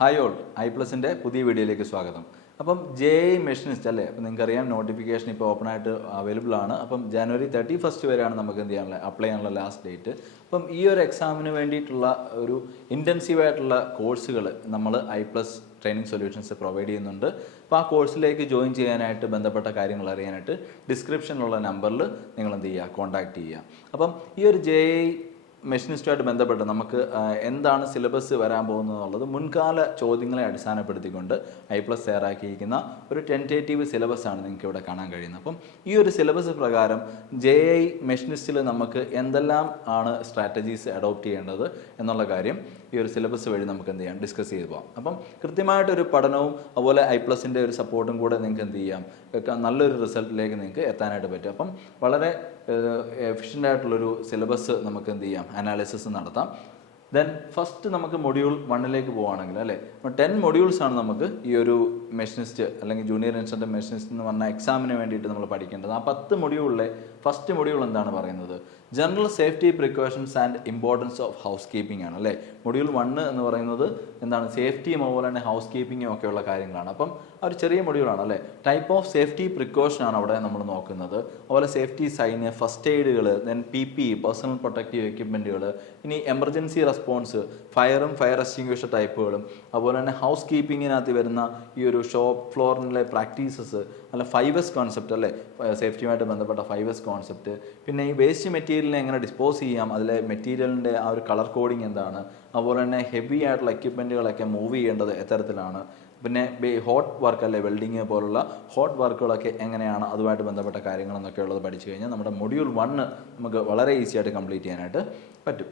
Hi all, ഐ+ന്റെ പുതിയ വീഡിയോയിലേക്ക് സ്വാഗതം. അപ്പം JEE മെഷീനിസ്റ്റ് അല്ലേ, അപ്പം നിങ്ങൾക്കറിയാം നോട്ടിഫിക്കേഷൻ ഇപ്പോൾ ഓപ്പൺ ആയിട്ട് അവൈലബിൾ ആണ്. അപ്പം ജനുവരി 31 വരെയാണ് നമുക്ക് എന്ത് ചെയ്യാനുള്ള അപ്ലൈ ചെയ്യാനുള്ള ലാസ്റ്റ് ഡേറ്റ്. അപ്പം ഈ ഒരു എക്സാമിന് വേണ്ടിയിട്ടുള്ള ഒരു ഇൻറ്റൻസീവായിട്ടുള്ള കോഴ്സുകൾ നമ്മൾ ഐ+ ട്രെയിനിങ് സൊല്യൂഷൻസ് പ്രൊവൈഡ് ചെയ്യുന്നുണ്ട്. അപ്പോൾ ആ കോഴ്സിലേക്ക് ജോയിൻ ചെയ്യാനായിട്ട് ബന്ധപ്പെട്ട കാര്യങ്ങൾ അറിയാനായിട്ട് ഡിസ്ക്രിപ്ഷനിലുള്ള നമ്പറിൽ നിങ്ങൾ എന്ത് ചെയ്യുക, കോൺടാക്റ്റ് ചെയ്യുക. അപ്പം ഈ ഒരു JEE മെഷീനിസ്റ്റുമായിട്ട് ബന്ധപ്പെട്ട് നമുക്ക് എന്താണ് സിലബസ് വരാൻ പോകുന്നത് എന്നുള്ളത് മുൻകാല ചോദ്യങ്ങളെ അടിസ്ഥാനപ്പെടുത്തിക്കൊണ്ട് ഐ+ തയ്യാറാക്കിയിരിക്കുന്ന ഒരു ടെൻറ്റേറ്റീവ് സിലബസാണ് നിങ്ങൾക്ക് ഇവിടെ കാണാൻ കഴിയുന്നത്. അപ്പം ഈ ഒരു സിലബസ് പ്രകാരം JEE മെഷീനിസ്റ്റിൽ നമുക്ക് എന്തെല്ലാം ആണ് സ്ട്രാറ്റജീസ് അഡോപ്റ്റ് ചെയ്യേണ്ടത് എന്നുള്ള കാര്യം ഈ ഒരു സിലബസ് വഴി നമുക്ക് എന്ത് ചെയ്യാം, ഡിസ്കസ് ചെയ്ത് പോകാം. അപ്പം കൃത്യമായിട്ടൊരു പഠനവും അതുപോലെ ഐ+ൻ്റെ ഒരു സപ്പോർട്ടും കൂടെ നിങ്ങൾക്ക് എന്ത് ചെയ്യാം, നല്ലൊരു റിസൾട്ടിലേക്ക് നിങ്ങൾക്ക് എത്താനായിട്ട് പറ്റും. അപ്പം വളരെ എഫിഷ്യൻ്റ് ആയിട്ടുള്ളൊരു സിലബസ് നമുക്ക് എന്ത് ചെയ്യാം, അനാലിസിസ് നടത്താം. ദെൻ ഫസ്റ്റ് നമുക്ക് മൊഡ്യൂൾ 1ലേക്ക് പോവുകയാണെങ്കിൽ അല്ലേ, 10 മൊഡ്യൂൾസ് ആണ് നമുക്ക് ഈ ഒരു മെഷീനിസ്റ്റ് അല്ലെങ്കിൽ ജൂനിയർ ഇൻസ്ട്രക്ടർ മെഷീനിസ്റ്റ് എന്ന് പറഞ്ഞ എക്സാമിന് വേണ്ടിയിട്ട് നമ്മൾ പഠിക്കേണ്ടത്. ആ 10 മൊഡ്യൂളിലെ ഫസ്റ്റ് മൊഡ്യൂൾ എന്താണ് പറയുന്നത്, general safety precautions and importance of house keeping ആണ് അല്ലേ. മൊഡ്യൂൾ 1 എന്ന് പറയുന്നത് എന്താണ്, സേഫ്റ്റിയും അതുപോലെ തന്നെ ഹൗസ് കീപ്പിങ്ങും ഒക്കെയുള്ള കാര്യങ്ങളാണ്. അപ്പം ആ ഒരു ചെറിയ മൊഡ്യൂളാണ് അല്ലേ. ടൈപ്പ് ഓഫ് സേഫ്റ്റി പ്രിക്കോഷൻ ആണ് അവിടെ നമ്മൾ നോക്കുന്നത്. അതുപോലെ സേഫ്റ്റി സൈന്, ഫസ്റ്റ് എയ്ഡുകൾ, ദെൻ PPE പേഴ്സണൽ പ്രൊട്ടക്റ്റീവ് എക്യുപ്മെൻറ്റുകൾ, ഇനി എമർജൻസി റെസ്പോൺസ്, ഫയറും ഫയർ എക്സ്റ്റിങ്ക്വിഷർ ടൈപ്പുകളും, അതുപോലെ തന്നെ ഹൗസ് കീപ്പിങ്ങിനകത്ത് വരുന്ന ഈ ഒരു ഷോപ്പ് ഫ്ലോറിലെ പ്രാക്ടീസസ്, അല്ല 5S കോൺസെപ്റ്റ് അല്ലേ, സേഫ്റ്റിയുമായിട്ട് ബന്ധപ്പെട്ട 5S കോൺസെപ്റ്റ്. പിന്നെ ഈ വേസ്റ്റ് മെറ്റീരിയലിനെ എങ്ങനെ ഡിസ്പോസ് ചെയ്യാം, അതിലെ മെറ്റീരിയലിൻ്റെ ആ ഒരു കളർ കോഡിങ് എന്താണ്, അതുപോലെ തന്നെ ഹെവി ആയിട്ടുള്ള എക്യുപ്മെൻറ്റുകളൊക്കെ മൂവ് ചെയ്യേണ്ടത് എത്തരത്തിലാണ്, പിന്നെ ഹോട്ട് വർക്ക് അല്ലേ, വെൽഡിങ് പോലുള്ള ഹോട്ട് വർക്കുകളൊക്കെ എങ്ങനെയാണ്, അതുമായിട്ട് ബന്ധപ്പെട്ട കാര്യങ്ങളെന്നൊക്കെ ഉള്ളത് പഠിച്ചു കഴിഞ്ഞാൽ നമ്മുടെ മൊഡ്യൂൾ 1 നമുക്ക് വളരെ ഈസി ആയിട്ട് കംപ്ലീറ്റ് ചെയ്യാനായിട്ട് പറ്റും.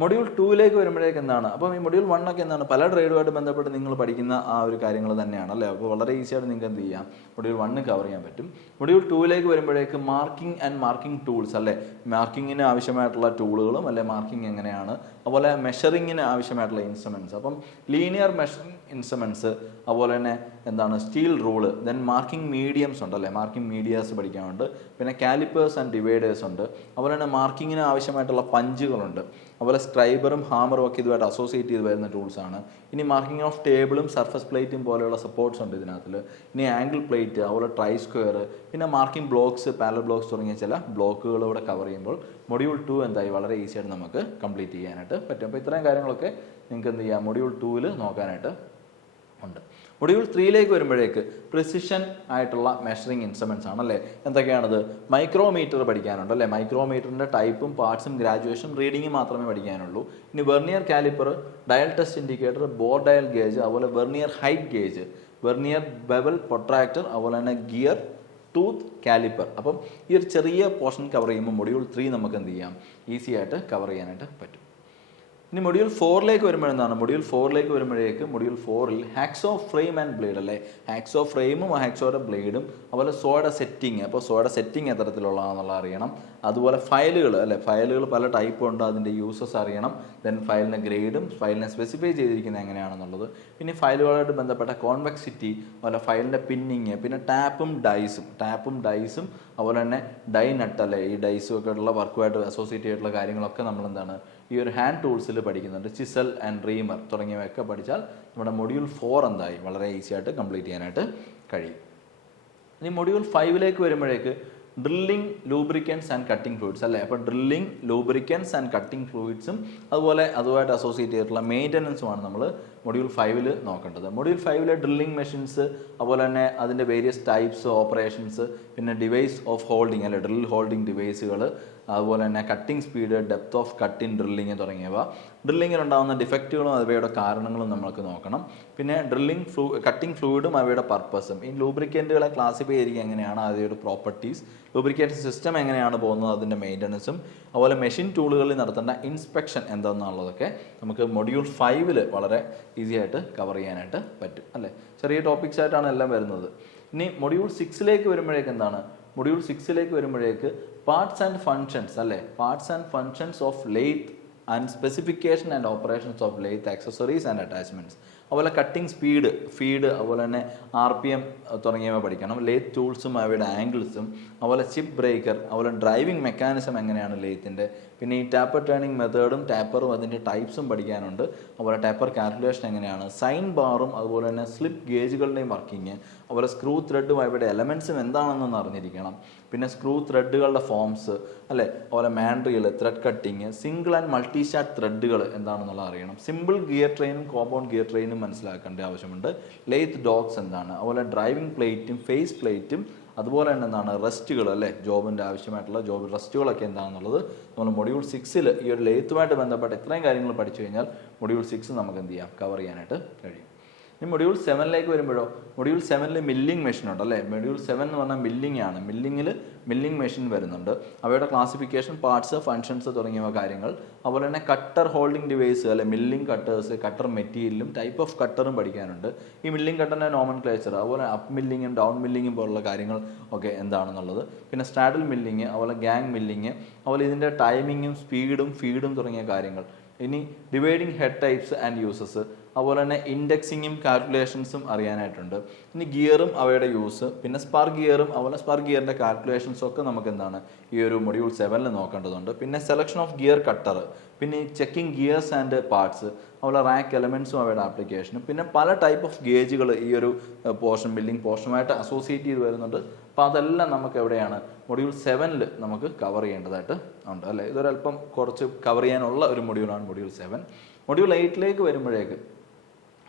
മൊഡ്യൂൾ 2ലേക്ക് വരുമ്പോഴേക്ക് എന്താണ്, അപ്പം ഈ മൊഡ്യൂൾ 1 ഒക്കെ എന്താണ്, പല ട്രേഡുമായിട്ട് ബന്ധപ്പെട്ട് നിങ്ങൾ പഠിക്കുന്ന ആ ഒരു കാര്യങ്ങൾ തന്നെയാണ് അല്ലേ. അപ്പോൾ വളരെ ഈസി ആയിട്ട് നിങ്ങൾക്ക് എന്ത് ചെയ്യാം, മൊഡ്യൂൾ 1 കവർ ചെയ്യാൻ പറ്റും. മൊഡ്യൂൾ 2ലേക്ക് വരുമ്പോഴേക്ക് മാർക്കിംഗ് ആൻഡ് മാർക്കിംഗ് ടൂൾസ് അല്ലേ, മാർക്കിങ്ങിന് ആവശ്യമായിട്ടുള്ള ടൂളുകളും അല്ലെ, മാർക്കിംഗ് എങ്ങനെയാണ്, അതുപോലെ മെഷറിങ്ങിന് ആവശ്യമായിട്ടുള്ള ഇൻസ്ട്രുമെൻറ്റ്സ്, അപ്പം ലീനിയർ മെഷറിംഗ് ഇൻസ്ട്രുമെൻറ്റ്സ്, അതുപോലെ തന്നെ എന്താണ് steel rule, then marking mediums ഉണ്ട് അല്ലേ, മാർക്കിംഗ് മീഡിയാസ് പഠിക്കാനുണ്ട്, പിന്നെ കാലിപ്പേഴ്സ് ആൻഡ് ഡിവൈഡേഴ്സ് ഉണ്ട്, അതുപോലെ തന്നെ മാർക്കിങ്ങിന് ആവശ്യമായിട്ടുള്ള പഞ്ചുകളുണ്ട്, അതുപോലെ സ്ക്രൈബറും ഹാമറും ഒക്കെ ഇതുമായിട്ട് അസോസിയേറ്റ് ചെയ്ത് വരുന്ന ടൂൾസാണ്. ഇനി മാർക്കിംഗ് ഓഫ് ടേബിളും സർഫസ് പ്ലേറ്റും പോലെയുള്ള സപ്പോർട്ട്സ് ഉണ്ട് ഇതിനകത്തിൽ. ഇനി ആംഗിൾ പ്ലേറ്റ്, അതുപോലെ ട്രൈ സ്ക്വയർ, പിന്നെ മാർക്കിംഗ് ബ്ലോക്സ്, പാരലൽ ബ്ലോക്സ് തുടങ്ങിയ ചില ബ്ലോക്കുകൾ ഇവിടെ കവർ ചെയ്യുമ്പോൾ മൊഡ്യൂൾ 2 എന്തായി വളരെ ഈസി ആയിട്ട് നമുക്ക് കംപ്ലീറ്റ് ചെയ്യാനായിട്ട് പറ്റും. അപ്പോൾ ഇത്രയും കാര്യങ്ങളൊക്കെ നിങ്ങൾക്ക് എന്ത് ചെയ്യാം, മൊഡ്യൂൾ 2ൽ നോക്കാനായിട്ട് ഉണ്ട്. മൊഡ്യൂൾ 3ലേക്ക് വരുമ്പോഴേക്ക് പ്രിസിഷൻ ആയിട്ടുള്ള മെഷറിംഗ് ഇൻസ്ട്രുമെൻറ്റ്സ് ആണല്ലേ. എന്തൊക്കെയാണത്, മൈക്രോമീറ്റർ പഠിക്കാനുണ്ട് അല്ലേ, മൈക്രോമീറ്ററിൻ്റെ ടൈപ്പും പാർട്സും ഗ്രാജുവേഷൻ റീഡിങ്ങും മാത്രമേ പഠിക്കാനുള്ളൂ. ഇനി vernier caliper, dial test indicator, bore dial gauge, അതുപോലെ vernier height gauge, vernier bevel protractor, അതുപോലെ തന്നെ ഗിയർ ടൂത്ത് കാലിപ്പർ. അപ്പം ഈ ഒരു ചെറിയ പോർഷൻ കവർ ചെയ്യുമ്പോൾ മൊഡ്യൂൾ 3 നമുക്ക് എന്ത് ചെയ്യാം, ഈസി ആയിട്ട് കവർ ചെയ്യാനായിട്ട് പറ്റും. ഇനി മൊഡ്യൂൾ 4ലേക്ക് വരുമ്പോഴെന്താണ്, മൊഡ്യൂൾ 4ലേക്ക് വരുമ്പോഴേക്ക് മൊഡ്യൂൾ 4ൽ ഹാക്സോ ഫ്രെയിം ആൻഡ് ബ്ലേഡ് അല്ലേ, ഹാക്സോ ഫ്രെയിമും ഹാക്സോയുടെ ബ്ലേഡും, അതുപോലെ സോയുടെ സെറ്റിങ്, അപ്പോൾ സോയുടെ സെറ്റിങ് എത്തരത്തിലുള്ളതാണെന്നുള്ള അറിയണം. അതുപോലെ ഫയലുകൾ അല്ലേ, ഫയലുകൾ പല ടൈപ്പ് ഉണ്ട്, അതിൻ്റെ യൂസസ് അറിയണം. ദെൻ ഫയലിൻ്റെ ഗ്രേഡും ഫയലിനെ സ്പെസിഫൈ ചെയ്തിരിക്കുന്നത് എങ്ങനെയാണെന്നുള്ളത്, പിന്നെ ഫയലുകളായിട്ട് ബന്ധപ്പെട്ട കോൺവെക്സിറ്റി, അതുപോലെ ഫയലിൻ്റെ പിന്നിങ്, പിന്നെ ടാപ്പും ഡൈസും അതുപോലെ തന്നെ ഡൈ നട്ട് അല്ലേ, ഈ ഡൈസും ഒക്കെ ഉള്ള വർക്കുമായിട്ട് അസോസിയേറ്റ് ചെയ്തിട്ടുള്ള കാര്യങ്ങളൊക്കെ നമ്മൾ എന്താണ് ഈ ഒരു ഹാൻഡ് ടൂൾസിൽ പഠിക്കുന്നുണ്ട്. ചിസൽ ആൻഡ് റീമർ തുടങ്ങിയവയൊക്കെ പഠിച്ചാൽ നമ്മുടെ മൊഡ്യൂൾ 4 എന്തായി വളരെ ഈസി ആയിട്ട് കംപ്ലീറ്റ് ചെയ്യാനായിട്ട് കഴിയും. ഇനി മൊഡ്യൂൾ 5ലേക്ക് വരുമ്പോഴേക്ക് drilling, lubricants and cutting fluids അല്ലേ. അപ്പോൾ ഡ്രില്ലിംഗ്, ലൂബ്രിക്കൻസ് ആൻഡ് കട്ടിംഗ് ഫ്ലൂയിഡ്സും അതുപോലെ അതുമായിട്ട് അസോസിയേറ്റ് ചെയ്തിട്ടുള്ള മെയിൻ്റനൻസുമാണ് നമ്മൾ മൊഡ്യൂൾ 5ൽ നോക്കേണ്ടത്. മൊഡ്യൂൾ 5ലെ ഡ്രില്ലിംഗ് മെഷീൻസ്, അതുപോലെ തന്നെ അതിൻ്റെ വേരിയസ് ടൈപ്സ്, ഓപ്പറേഷൻസ്, പിന്നെ ഡിവൈസ് ഓഫ് ഹോൾഡിംഗ് അല്ലെ, ഡ്രിൽ ഹോൾഡിംഗ് ഡിവൈസുകൾ, അതുപോലെ തന്നെ cutting speed, depth off cut in drilling തുടങ്ങിയവ, ഡ്രില്ലിങ്ങിലുണ്ടാകുന്ന ഡിഫക്റ്റുകളും അവയുടെ കാരണങ്ങളും നമുക്ക് നോക്കണം. പിന്നെ കട്ടിംഗ് ഫ്ലൂയിഡും അവയുടെ പർപ്പസും, ഈ ലൂബ്രിക്കൻറ്റുകളെ ക്ലാസിഫൈ ചെയ്തിരിക്കുക എങ്ങനെയാണ്, അവയുടെ പ്രോപ്പർട്ടീസ്, ലൂബ്രിക്കേഷൻ സിസ്റ്റം എങ്ങനെയാണ് പോകുന്നത്, അതിൻ്റെ മെയിൻ്റനൻസും, അതുപോലെ മെഷീൻ ടൂളുകളിൽ നടത്തേണ്ട ഇൻസ്പെക്ഷൻ എന്താണെന്നുള്ളതൊക്കെ നമുക്ക് മൊഡ്യൂൾ 5ൽ വളരെ ഈസി ആയിട്ട് കവർ ചെയ്യാനായിട്ട് പറ്റും അല്ലേ. ചെറിയ ടോപ്പിക്സ് ആയിട്ടാണ് എല്ലാം വരുന്നത്. ഇനി മൊഡ്യൂൾ 6ലേക്ക് വരുമ്പോഴേക്ക് എന്താണ്, മൊഡ്യൂൾ 6ലേക്ക് വരുമ്പോഴേക്ക് പാർട്സ് ആൻഡ് ഫങ്ഷൻസ് അല്ലേ, parts and functions of lathe and specification and operations of lathe accessories and attachments. അതുപോലെ കട്ടിങ് സ്പീഡ്, ഫീഡ്, അതുപോലെ തന്നെ RPM തുടങ്ങിയവ പഠിക്കണം. ലേത്ത് ടൂൾസും അവയുടെ ആംഗിൾസും, അതുപോലെ ചിപ്പ് ബ്രേക്കർ, അതുപോലെ ഡ്രൈവിംഗ് മെക്കാനിസം എങ്ങനെയാണ് ലേത്തിൻ്റെ, പിന്നെ ഈ ടാപ്പർ ടേണിംഗ് മെത്തേഡും ടാപ്പറും അതിൻ്റെ ടൈപ്സും പഠിക്കാനുണ്ട്. അതുപോലെ ടാപ്പർ കാൽക്കുലേഷൻ എങ്ങനെയാണ്, സൈൻ ബാറും അതുപോലെ തന്നെ സ്ലിപ്പ് ഗേജുകളുടെയും വർക്കിങ്, അതുപോലെ സ്ക്രൂ ത്രെഡും അവയുടെ എലമെൻസും എന്താണെന്നൊന്ന് അറിഞ്ഞിരിക്കണം. പിന്നെ സ്ക്രൂ ത്രെഡുകളുടെ ഫോംസ് അല്ലേ, അതുപോലെ മാൻഡ്രികൾ, thread cutting, single and multi start ത്രെഡുകൾ എന്താണെന്നുള്ളത് അറിയണം. സിമ്പിൾ ഗിയർ ട്രെയിനും കോമ്പൗണ്ട് ഗിയർ ട്രെയിനും മനസ്സിലാക്കേണ്ട ആവശ്യമുണ്ട്. ലെയ്ത്ത് ഡോഗ്സ് എന്താണ്, അതുപോലെ ഡ്രൈവിംഗ് പ്ലേറ്റും ഫേസ് പ്ലേറ്റും, അതുപോലെ തന്നെ എന്താണ് റെസ്റ്റുകൾ അല്ലേ, ജോബിൻ്റെ ആവശ്യമായിട്ടുള്ള ജോബ് റെസ്റ്റുകളൊക്കെ എന്താണെന്നുള്ളത് നമ്മൾ മൊഡ്യൂൾ 6 ഈ ഒരു ലെയ്ത്തുമായിട്ട് ബന്ധപ്പെട്ട ഇത്രയും കാര്യങ്ങൾ പഠിച്ചു കഴിഞ്ഞാൽ മൊഡ്യൂൾ 6 നമുക്ക് എന്ത് ചെയ്യാം, കവർ ചെയ്യാനായിട്ട് കഴിയും. ഇനി മൊഡ്യൂൾ 7 വരുമ്പോഴോ, മൊഡ്യൂൾ 7 മില്ലിംഗ് മെഷീൻ ഉണ്ട് അല്ലേ. മൊഡ്യൂൾ 7 എന്ന് പറഞ്ഞാൽ മില്ലിംഗ് ആണ്. മില്ലിംഗ് മെഷീൻ വരുന്നുണ്ട്. അവയുടെ ക്ലാസിഫിക്കേഷൻ, പാർട്സ്, ഫങ്ഷൻസ് തുടങ്ങിയവ കാര്യങ്ങൾ, അതുപോലെ തന്നെ കട്ടർ ഹോൾഡിംഗ് ഡിവൈസ് അല്ലെ, മില്ലിംഗ് കട്ടേഴ്സ്, കട്ടർ മെറ്റീരിയലും ടൈപ്പ് ഓഫ് കട്ടറും പഠിക്കാനുണ്ട്. ഈ മില്ലിംഗ് കട്ടറിൻ്റെ നോമൻക്ലേച്ചർ, അതുപോലെ അപ്പ് മില്ലിങ്ങും ഡൗൺ മില്ലിങ്ങും പോലുള്ള കാര്യങ്ങൾ ഒക്കെ എന്താണെന്നുള്ളത്, പിന്നെ സ്റ്റാഡിൽ മില്ലിങ്, അതുപോലെ ഗ്യാങ് മില്ലിങ്, അതുപോലെ ഇതിൻ്റെ ടൈമിങ്ങും സ്പീഡും ഫീഡും തുടങ്ങിയ കാര്യങ്ങൾ. ഇനി dividing head types and uses, അതുപോലെ തന്നെ ഇൻഡെക്സിങ്ങും കാൽക്കുലേഷൻസും അറിയാനായിട്ടുണ്ട്. ഇനി ഗിയറും അവയുടെ യൂസ്, പിന്നെ സ്പർ ഗിയറും അതുപോലെ സ്പർ ഗിയറിൻ്റെ കാൽക്കുലേഷൻസും ഒക്കെ നമുക്ക് എന്താണ് ഈ ഒരു മൊഡ്യൂൾ 7 നോക്കേണ്ടതുണ്ട്. പിന്നെ സെലക്ഷൻ ഓഫ് ഗിയർ കട്ടർ, പിന്നെ ചെക്കിംഗ് ഗിയേഴ്സ് ആൻഡ് പാർട്സ്, അതുപോലെ റാക്ക് എലമെൻസും അവയുടെ ആപ്ലിക്കേഷനും, പിന്നെ പല ടൈപ്പ് ഓഫ് ഗേജുകൾ ഈ ഒരു പോർഷൻ ബില്ലിംഗ് പോർഷനുമായിട്ട് അസോസിയേറ്റ് ചെയ്ത് വരുന്നുണ്ട്. അപ്പോൾ അതെല്ലാം നമുക്ക് എവിടെയാണ് മൊഡ്യൂൾ 7 നമുക്ക് കവർ ചെയ്യേണ്ടതായിട്ട് ഉണ്ട് അല്ലേ. ഇതൊരല്പം കുറച്ച് കവർ ചെയ്യാനുള്ള ഒരു മൊഡ്യൂളാണ് മൊഡ്യൂൾ 7. മൊഡ്യൂൾ 8 വരുമ്പോഴേക്ക്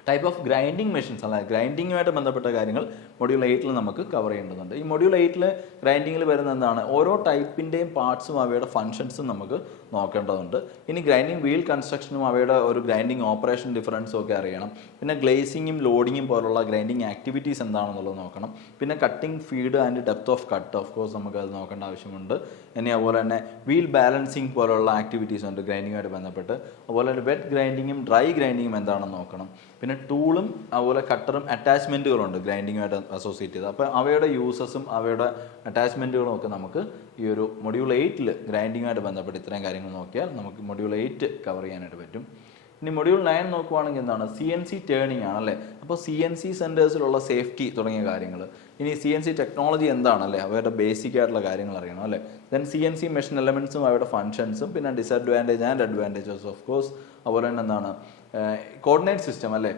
ടൈപ്പ് ഓഫ് ഗ്രൈൻഡിങ് മെഷീൻസ് അല്ല, ഗ്രൈൻഡിങ്ങുമായിട്ട് ബന്ധപ്പെട്ട കാര്യങ്ങൾ മൊഡ്യൂൾ 8 നമുക്ക് കവർ ചെയ്യേണ്ടതുണ്ട്. ഈ മൊഡ്യൂൾ 8 ഗ്രൈൻഡിങ്ങിൽ വരുന്ന എന്താണ്, ഓരോ ടൈപ്പിൻ്റെയും പാർട്സും അവയുടെ ഫങ്ഷൻസും നമുക്ക് നോക്കേണ്ടതുണ്ട്. ഇനി ഗ്രൈൻഡിങ് വീൽ കൺസ്ട്രക്ഷനും അവയുടെ ഒരു ഗ്രൈൻഡിങ് ഓപ്പറേഷൻ ഡിഫറൻസും ഒക്കെ അറിയണം. പിന്നെ ഗ്ലേസിങ്ങും ലോഡിങ്ങും പോലുള്ള ഗ്രൈൻഡിങ് ആക്ടിവിറ്റീസ് എന്താണെന്നുള്ളത് നോക്കണം. പിന്നെ cutting feed and depth off cut, of course നമുക്ക് അത് നോക്കേണ്ട ആവശ്യമുണ്ട്. ഇനി അതുപോലെ തന്നെ വീൽ ബാലൻസിങ് പോലുള്ള ആക്ടിവിറ്റീസ് ഉണ്ട് ഗ്രൈൻഡിങ്ങുമായിട്ട് ബന്ധപ്പെട്ട്. അതുപോലെ തന്നെ വെറ്റ് ഗ്രൈൻഡിങ്ങും ഡ്രൈ ഗ്രൈൻഡിങ്ങും എന്താണെന്ന് നോക്കണം. പിന്നെ ടൂളും അതുപോലെ കട്ടറും അറ്റാച്ച്മെൻറ്റുകളുണ്ട് ഗ്രൈൻഡിങ്ങുമായിട്ട് അസോസിയേറ്റ് ചെയ്ത്. അപ്പോൾ അവയുടെ യൂസസും അവയുടെ അറ്റാച്ച്മെൻറ്റുകളും ഒക്കെ നമുക്ക് ഈ ഒരു മൊഡ്യൂൾ 8 ഗ്രൈൻഡിങ്ങുമായിട്ട് ബന്ധപ്പെട്ട് ഇത്രയും കാര്യങ്ങൾ നോക്കിയാൽ നമുക്ക് മൊഡ്യൂൾ 8 കവർ ചെയ്യാനായിട്ട് പറ്റും. ഇനി മൊഡ്യൂൾ 9 നോക്കുവാണെങ്കിൽ എന്താണ്, CNC ടേണിംഗ് ആണല്ലേ. അപ്പോൾ CNC സെൻറ്റേഴ്സിലുള്ള സേഫ്റ്റി തുടങ്ങിയ കാര്യങ്ങൾ, ഇനി CNC ടെക്നോളജി എന്താണല്ലേ, അവരുടെ ബേസിക് ആയിട്ടുള്ള കാര്യങ്ങൾ അറിയണം അല്ലേ. ദെൻ CNC മെഷീൻ എലമെൻസും അവയുടെ ഫങ്ഷൻസും, പിന്നെ disadvantage and advantages of course. അതുപോലെ തന്നെ എന്താണ് കോർഡിനേറ്റ് സിസ്റ്റം അല്ലേ,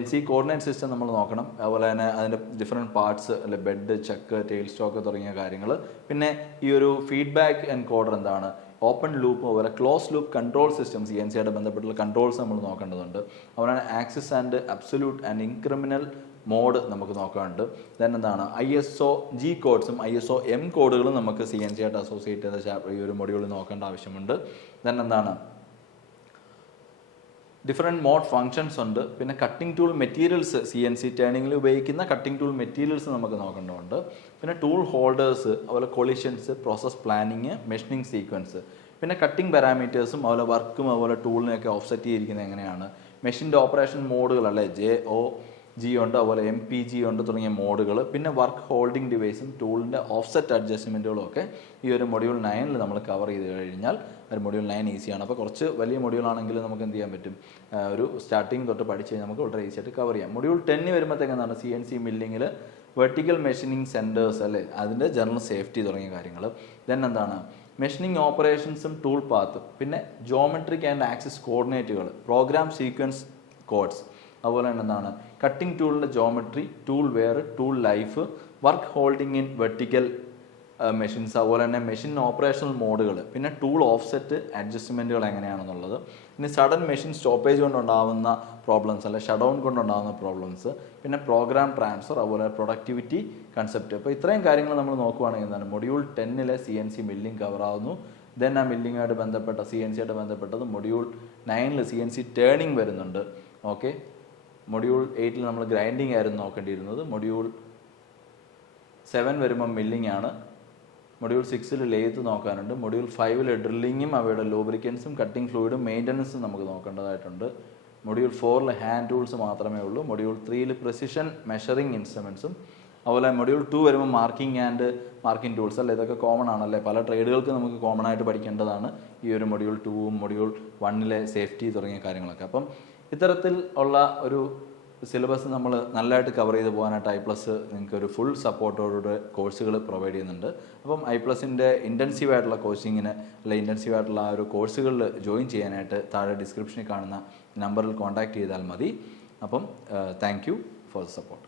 NC കോർഡിനേറ്റ് സിസ്റ്റം നമ്മൾ നോക്കണം. അതുപോലെ തന്നെ അതിൻ്റെ ഡിഫറെൻറ്റ് പാർട്സ് അല്ലെ, ബെഡ്, ചെക്ക്, ടെയിൽ സ്റ്റോക്ക് തുടങ്ങിയ കാര്യങ്ങൾ. പിന്നെ ഈ ഒരു ഫീഡ്ബാക്ക് എൻകോഡർ എന്താണ്, ഓപ്പൺ ലൂപ്പ്, അതുപോലെ close loop control system, CNC ആയിട്ട് ബന്ധപ്പെട്ടുള്ള കൺട്രോൾസ് നമ്മൾ നോക്കേണ്ടതുണ്ട്. അതുപോലെ axis and absolute and incremental mode നമുക്ക് നോക്കാനുണ്ട്. ദെൻ എന്താണ് ISO G കോഡ്സും ISO M കോഡുകളും നമുക്ക് CNC ആയിട്ട് അസോസിയേറ്റ് ചെയ്ത ഈ ഒരു മൊഡ്യൂളിൽ നോക്കേണ്ട ആവശ്യമുണ്ട്. ദെൻ എന്താണ് ഡിഫറെൻറ്റ് മോഡ് ഫങ്ഷൻസ് ഉണ്ട്. പിന്നെ കട്ടിംഗ് ടൂൾ മെറ്റീരിയൽസ്, CNC ടേണിങ്ങിൽ ഉപയോഗിക്കുന്ന കട്ടിംഗ് ടൂൾ മെറ്റീരിയൽസ് നമുക്ക് നോക്കേണ്ടതുണ്ട്. പിന്നെ ടൂൾ ഹോൾഡേഴ്സ്, അതുപോലെ collisions, process planning, machining sequence, പിന്നെ കട്ടിംഗ് പാരാമീറ്റേഴ്സും അതുപോലെ വർക്കും അതുപോലെ ടൂളിനെയൊക്കെ ഓഫ്സെറ്റ് ചെയ്തിരിക്കുന്നത് എങ്ങനെയാണ്, മെഷീൻ്റെ ഓപ്പറേഷൻ മോഡുകൾ അല്ലേ, JOG ഉണ്ട്, അതുപോലെ MPG ഉണ്ട് തുടങ്ങിയ മോഡുകൾ, പിന്നെ വർക്ക് ഹോൾഡിംഗ് ഡിവൈസും ടൂളിൻ്റെ ഓഫ്സെറ്റ് അഡ്ജസ്റ്റ്മെൻറ്റുകളും ഒക്കെ ഈ ഒരു മൊഡ്യൂൾ 9 നമ്മൾ കവർ ചെയ്ത് കഴിഞ്ഞാൽ ഒരു മൊഡ്യൂൾ 9 ഈസിയാണ്. അപ്പോൾ കുറച്ച് വലിയ മൊഡ്യൂളാണെങ്കിൽ നമുക്ക് എന്ത് ചെയ്യാൻ പറ്റും, ഒരു സ്റ്റാർട്ടിങ് തൊട്ട് പഠിച്ച് കഴിഞ്ഞാൽ നമുക്ക് വളരെ ഈസി ആയിട്ട് കവർ ചെയ്യാം. മൊഡ്യൂൾ 10 വരുമ്പോഴത്തേക്ക് എന്താണ്, CNC മില്ലിങ്ങിൽ വെർട്ടിക്കൽ മെഷീനിങ് സെൻറ്റേഴ്സ് അല്ലേ, അതിൻ്റെ ജനറൽ സേഫ്റ്റി തുടങ്ങിയ കാര്യങ്ങൾ. ദെൻ എന്താണ് മെഷീനിങ് ഓപ്പറേഷൻസും ടൂൾ പാത്തും, പിന്നെ ജോമെട്രിക് ആൻഡ് ആക്സിസ് കോർഡിനേറ്റുകൾ, പ്രോഗ്രാം സീക്വൻസ് കോഡ്സ്, അതുപോലെ തന്നെ എന്താണ് കട്ടിംഗ് ടൂളിൻ്റെ geometry, tool wear, tool life, work holding in vertical machines, അതുപോലെ തന്നെ മെഷീൻ ഓപ്പറേഷണൽ മോഡുകൾ, പിന്നെ ടൂൾ ഓഫ്സെറ്റ് അഡ്ജസ്റ്റ്മെൻറ്റുകൾ എങ്ങനെയാണെന്നുള്ളത്, പിന്നെ സഡൻ മെഷീൻ സ്റ്റോപ്പേജ് കൊണ്ടുണ്ടാകുന്ന പ്രോബ്ലംസ് അല്ലെ, ഷട്ട് ഡൗൺ കൊണ്ടുണ്ടാകുന്ന പ്രോബ്ലംസ്, പിന്നെ പ്രോഗ്രാം ട്രാൻസ്ഫർ, അതുപോലെ പ്രൊഡക്ടിവിറ്റി കൺസെപ്റ്റ്. അപ്പോൾ ഇത്രയും കാര്യങ്ങൾ നമ്മൾ നോക്കുവാണെങ്കിൽ എന്താണ് മൊഡ്യൂൾ 10 CNC മില്ലിംഗ് കവർ ആവുന്നു. ദെൻ ആ മില്ലിങ്ങായിട്ട് ബന്ധപ്പെട്ട CNC ആയിട്ട് ബന്ധപ്പെട്ടത് മൊഡ്യൂൾ 9 CNC ടേണിംഗ് വരുന്നുണ്ട്. ഓക്കെ, മൊഡ്യൂൾ 8 നമ്മൾ ഗ്രൈൻഡിങ് ആയിരുന്നു നോക്കേണ്ടിയിരുന്നത്. മൊഡ്യൂൾ 7 വരുമ്പോൾ മില്ലിംഗ് ആണ്. മൊഡ്യൂൾ 6 ലേത്ത് നോക്കാനുണ്ട്. മൊഡ്യൂൾ 5 ഡ്രില്ലിങ്ങും അവയുടെ ലൂബ്രിക്കൻസും കട്ടിംഗ് ഫ്ലൂയിഡും മെയിൻ്റനൻസും നമുക്ക് നോക്കേണ്ടതായിട്ടുണ്ട്. മൊഡ്യൂൾ 4 ഹാൻഡ് ടൂൾസ് മാത്രമേ ഉള്ളൂ. മൊഡ്യൂൾ 3 പ്രിസിഷൻ മെഷറിംഗ് ഇൻസ്ട്രുമെൻസും, അതുപോലെ മൊഡ്യൂൾ 2 വരുമ്പോൾ മാർക്കിംഗ് ആൻഡ് മാർക്കിംഗ് ടൂൾസ് അല്ലേ, ഇതൊക്കെ കോമൺ ആണല്ലേ, പല ട്രേഡുകൾക്ക് നമുക്ക് കോമൺ ആയിട്ട് പഠിക്കേണ്ടതാണ് ഈ ഒരു മൊഡ്യൂൾ 2ഉം മൊഡ്യൂൾ 1 സേഫ്റ്റി തുടങ്ങിയ കാര്യങ്ങളൊക്കെ. അപ്പം ഇത്തരത്തിൽ ഉള്ള ഒരു സിലബസ് നമ്മൾ നല്ലതായിട്ട് കവർ ചെയ്ത് പോകാനായിട്ട് ഐ പ്ലസ് നിങ്ങൾക്ക് ഒരു ഫുൾ സപ്പോർട്ടോടുകൂടെ കോഴ്സുകൾ പ്രൊവൈഡ് ചെയ്യുന്നുണ്ട്. അപ്പം ഐ പ്ലസിൻ്റെ ഇൻറ്റൻസീവ് ആയിട്ടുള്ള കോച്ചിങ്ങിന് അല്ലെങ്കിൽ ഇൻറ്റൻസീവ് ആയിട്ടുള്ള ആ ഒരു കോഴ്സുകളിൽ ജോയിൻ ചെയ്യാനായിട്ട് താഴെ ഡിസ്ക്രിപ്ഷനിൽ കാണുന്ന നമ്പറിൽ കോൺടാക്ട് ചെയ്താൽ മതി. അപ്പം thank you for the support.